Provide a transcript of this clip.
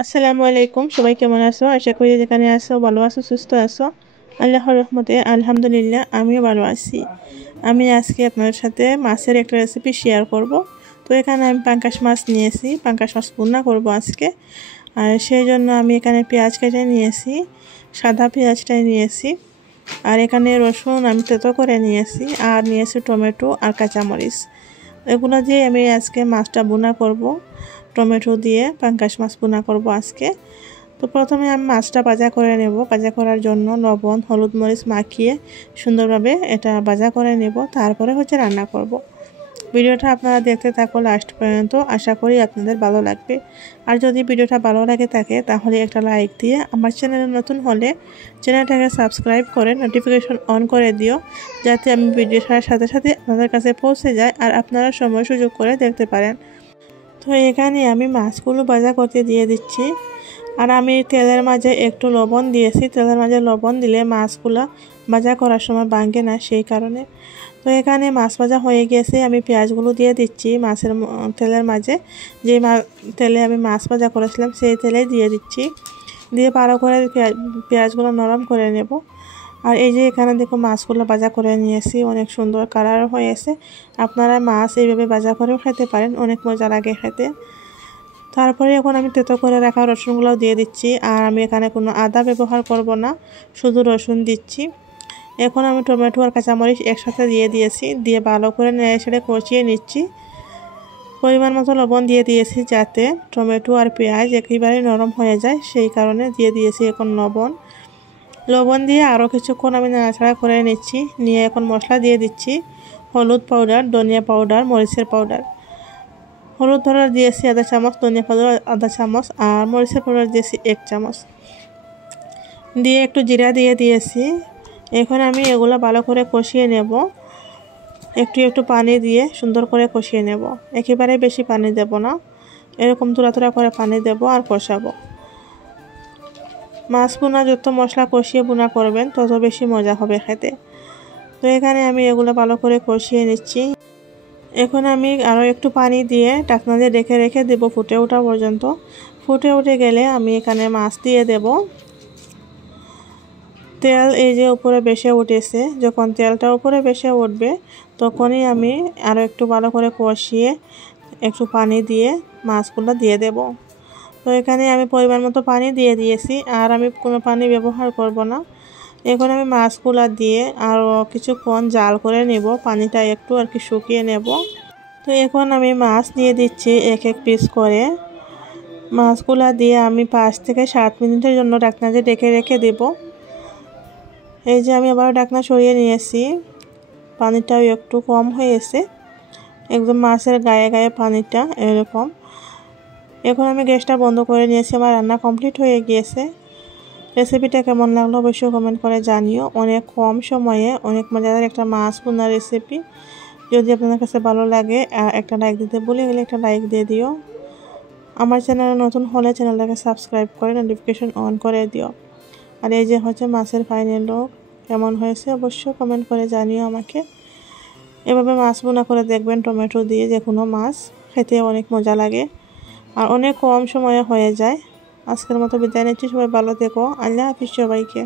আসসালামু আলাইকুম, সবাই কেমন আছো? আশা করি যেখানে আছো ভালো আছো, সুস্থ আছো। আল্লাহর রহমতে আলহামদুলিল্লাহ আমিও ভালো আছি। আমি আজকে আপনাদের সাথে মাছের একটা রেসিপি শেয়ার করব। তো এখানে আমি পাঙ্গাস মাছ নিয়েছি, পাঙ্গাস মাছ ভুনা করব আজকে। আর সেই জন্য আমি এখানে পেঁয়াজ কেটে নিয়েছি, সাদা পেঁয়াজটাই নিয়েছি। আর এখানে রসুন আমি থেতো করে নিয়েছি, আর নিয়েছি টমেটো আর কাঁচামরিচ। এগুলো দিয়ে আমি আজকে মাছটা ভুনা করব। টমেটো দিয়ে পাঙ্গাস মাছ ভুনা করব আজকে। তো প্রথমে আমি মাছটা ভাজা করে নেব। ভাজা করার জন্য লবণ হলুদ মরিচ মাখিয়ে সুন্দরভাবে এটা ভাজা করে নেব, তারপরে রান্না করব। ভিডিওটা আপনারা দেখতে থাকো লাস্ট পর্যন্ত, আশা করি আপনাদের ভালো লাগবে। আর যদি ভিডিওটা ভালো লাগে থাকে তাহলে একটা লাইক দিয়ে আমার চ্যানেলে নতুন হলে চ্যানেলটাকে সাবস্ক্রাইব করে নোটিফিকেশন অন করে দিও, যাতে আমি ভিডিও ছাড়ার সাথে সাথে আপনাদের কাছে পৌঁছে যায় আর আপনারা সময় সুযোগ করে দেখতে পারেন। তো এখানে আমি মাছগুলো ভাজা করতে দিয়ে দিচ্ছি। আর আমি তেলের মাঝে একটু লবণ দিয়েছি, তেলের মাঝে লবণ দিলে মাছগুলো ভাজা করার সময় ভাঙে না, সেই কারণে। তো এখানে মাছ ভাজা হয়ে গেছে, আমি পেঁয়াজগুলো দিয়ে দিচ্ছি মাছের তেলের মাঝে। যে তেলে আমি মাছ ভাজা করেছিলাম সেই তেলে দিয়ে দিচ্ছি, দিয়ে ভালো করে পেঁয়াজগুলো নরম করে নেব। আর এই যে এখানে দেখো মাছগুলো ভাজা করে নিয়েছি, অনেক সুন্দর কালার হয়েছে। আপনারা মাছ এইভাবে ভাজা করেও খেতে পারেন, অনেক মজা লাগে খেতে। তারপরে এখন আমি তেতো করে রাখা রসুনগুলো দিয়ে দিচ্ছি। আর আমি এখানে কোনো আদা ব্যবহার করব না, শুধু রসুন দিচ্ছি। এখন আমি টমেটো আর কাঁচামরিচ একসাথে দিয়ে দিয়েছি, দিয়ে ভালো করে নেড়ে কষিয়ে নিচ্ছি। পরিমাণ মতো লবণ দিয়ে দিয়েছি, যাতে টমেটো আর পেঁয়াজ একেবারে নরম হয়ে যায়, সেই কারণে দিয়ে দিয়েছি এখন লবণ দিয়ে আরও কিছুক্ষণ আমি নাড়াচাড়া করে নিচ্ছি। নিয়ে এখন মশলা দিয়ে দিচ্ছি, হলুদ পাউডার, ধনিয়া পাউডার, মরিচের পাউডার। হলুদ পাউডার দিয়েছি আধা চামচ, ধনিয়া পাউডার আধা চামচ, আর মরিচের পাউডার দিয়েছি 1 চামচ। দিয়ে একটু জিরা দিয়ে দিয়েছি। এখন আমি এগুলো ভালো করে কষিয়ে নেব, একটু একটু পানি দিয়ে সুন্দর করে কষিয়ে নেব। একেবারে বেশি পানি দেব না, এরকম তোড়া করে পানি দেব আর কষাবো। মাছ ভুনা যত মশলা কষিয়ে ভুনা করবেন তত বেশি মজা হবে খেতে। তো এখানে আমি এগুলো ভালো করে কষিয়ে নিচ্ছি। এখন আমি আরও একটু পানি দিয়ে ঢাকনা দিয়ে রেখে দেব ফুটে ওঠা পর্যন্ত। ফুটে উঠে গেলে আমি এখানে মাছ দিয়ে দেব। তেল এই যে উপরে ভেসে উঠেছে, যখন তেলটা উপরে ভেসে উঠবে তখনই আমি আরও একটু ভালো করে কষিয়ে একটু পানি দিয়ে মাছগুলো দিয়ে দেব। তো এখানে আমি পরিমাণ মতো পানি দিয়ে দিয়েছি, আর আমি কোনো পানি ব্যবহার করব না। এখন আমি মাছগুলো দিয়ে আরও কিছুক্ষণ জাল করে নেব, পানিটা একটু আর কি শুকিয়ে নেব। তো এখন আমি মাছ দিয়ে দিচ্ছি এক এক পিস করে। মাছগুলো দিয়ে আমি 5 থেকে 7 মিনিটের জন্য ঢাকনা দিয়ে রেখে দেব। এই যে আমি আবার ঢাকনা সরিয়ে নিয়েছি, পানিটাও একটু কম হয়েছে, একদম মাছের গায়ে গায়ে পানিটা এরকম। এখন আমি গ্যাসটা বন্ধ করে নিয়েছি, আমার রান্না কমপ্লিট হয়ে গিয়েছে। রেসিপিটা কেমন লাগলো অবশ্যই কমেন্ট করে জানিও। অনেক কম সময়ে অনেক মজাদার একটা মাছ ভুনা রেসিপি। যদি আপনাদের কাছে ভালো লাগে একটা লাইক দিতে ভুলে গেলে একটা লাইক দিয়ে দিও। আমার চ্যানেলে নতুন হলে চ্যানেলটাকে সাবস্ক্রাইব করে নোটিফিকেশন অন করে দিও। আর এই যে মাছের ফাইনাল লুক, কেমন হয়েছে অবশ্যই কমেন্ট করে জানিও আমাকে। এভাবে মাছ ভুনা করে দেখবেন টমেটো দিয়ে, যে কোনো মাছ খেতে অনেক মজা লাগে আর অনেক কম সময়ে হয়ে যায়। আজকের মতো বিদায় নিচ্ছি, সবাই ভালো থেকো। আল্লাহ হাফিজ সবাইকে।